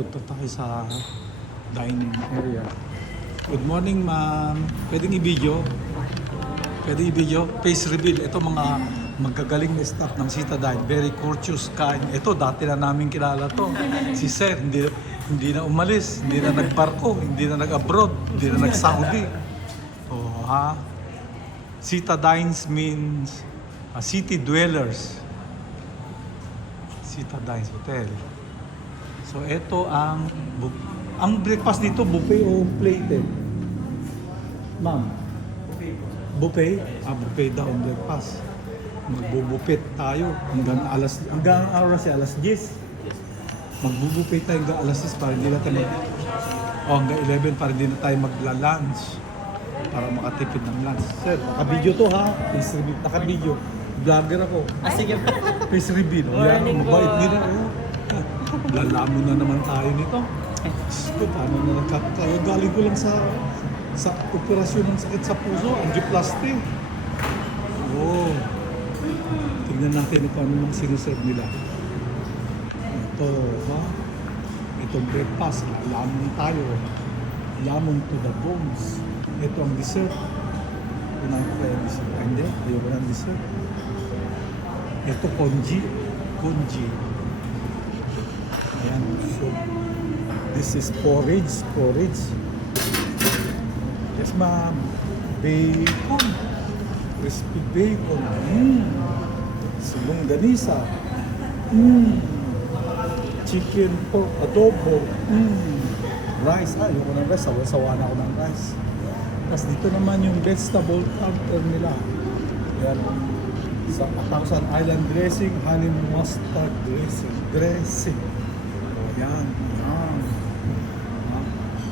Punta tayo sa dining area. Good morning, ma'am. Pwedeng i-video? Pwedeng i-video? Face reveal. Ito mga magagaling na staff ng Citadine. Very courteous, kind. Ito, dati na namin kilala to. Si Sir, hindi na umalis, hindi na nagbarko, hindi na nag-abroad, hindi na nag-Saudi. Oh, ha? Citadines means city dwellers. Citadines Hotel. So, ito ang breakfast dito, buffet o plated? Ma'am? Buffet? Buffet daw ang breakfast. Magbubupit tayo hanggang alas 10. Magbubupit tayo hanggang alas 10 para hindi na tayo hanggang 11 para hindi na tayo magla-lunch. Para makatipid ng lunch. Sir, naka-video to ha. Face reveal. Naka-video. Vlogger ako. Sige. Face reveal. Yan, mabait nila. Lalamon na naman tayo nito. So, paano na nagkakaya? Galing ko lang sa operasyon ng sakit sa puso. Angioplasty. Oh. Tingnan natin kung ano mga sinuserve nila. Ito, ha? Itong breakfast. Lamon tayo. Lamon to the bones. Ito ang dessert. Kunain ko kaya dessert. Hindi, ayoko ng dessert. Ito, congee. Congee. Ayan. So, this is porridge. Porridge. Yes, ma'am. Bacon. Crispy bacon. Silong ganisa. Chicken pork adobo. Rice. Ayoko ng rice. Sawa na ako ng rice. Tapos dito naman yung vegetable counter nila. Yan. Sa Thousand Island dressing, honey mustard dressing. O yan. Yan.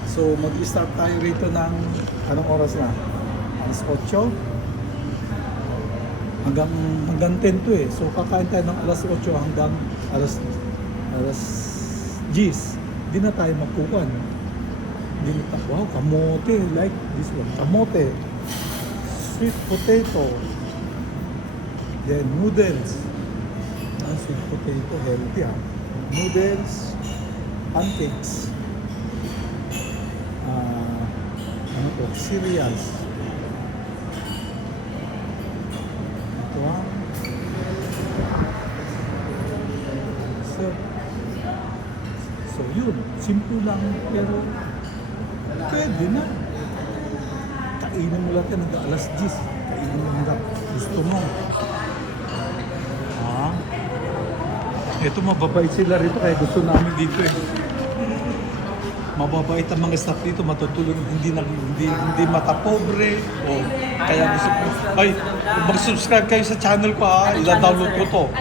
So mag-start tayo rito ng anong oras na? Alas 8? Hanggang 10 to eh. So kakain tayo ng alas 8 hanggang alas 10. Hindi na tayo magkukuhan. Wow, kamote, like this one. Kamote, sweet potato, then noodles. Sweet potato, healthy ha. Noodles, pancakes, cereals. Ito ha. So yun, simple lang pero pwede na. Kainin mo lang yan hanggang alas 10. Kainin mo hanggang gusto mo. Ito mababait sila rito kaya gusto namin dito eh. Mababait ang mga staff dito, matutulong, hindi matapobre. O kaya gusto ko, mag-subscribe kayo sa channel ko ha, ila-download ko to.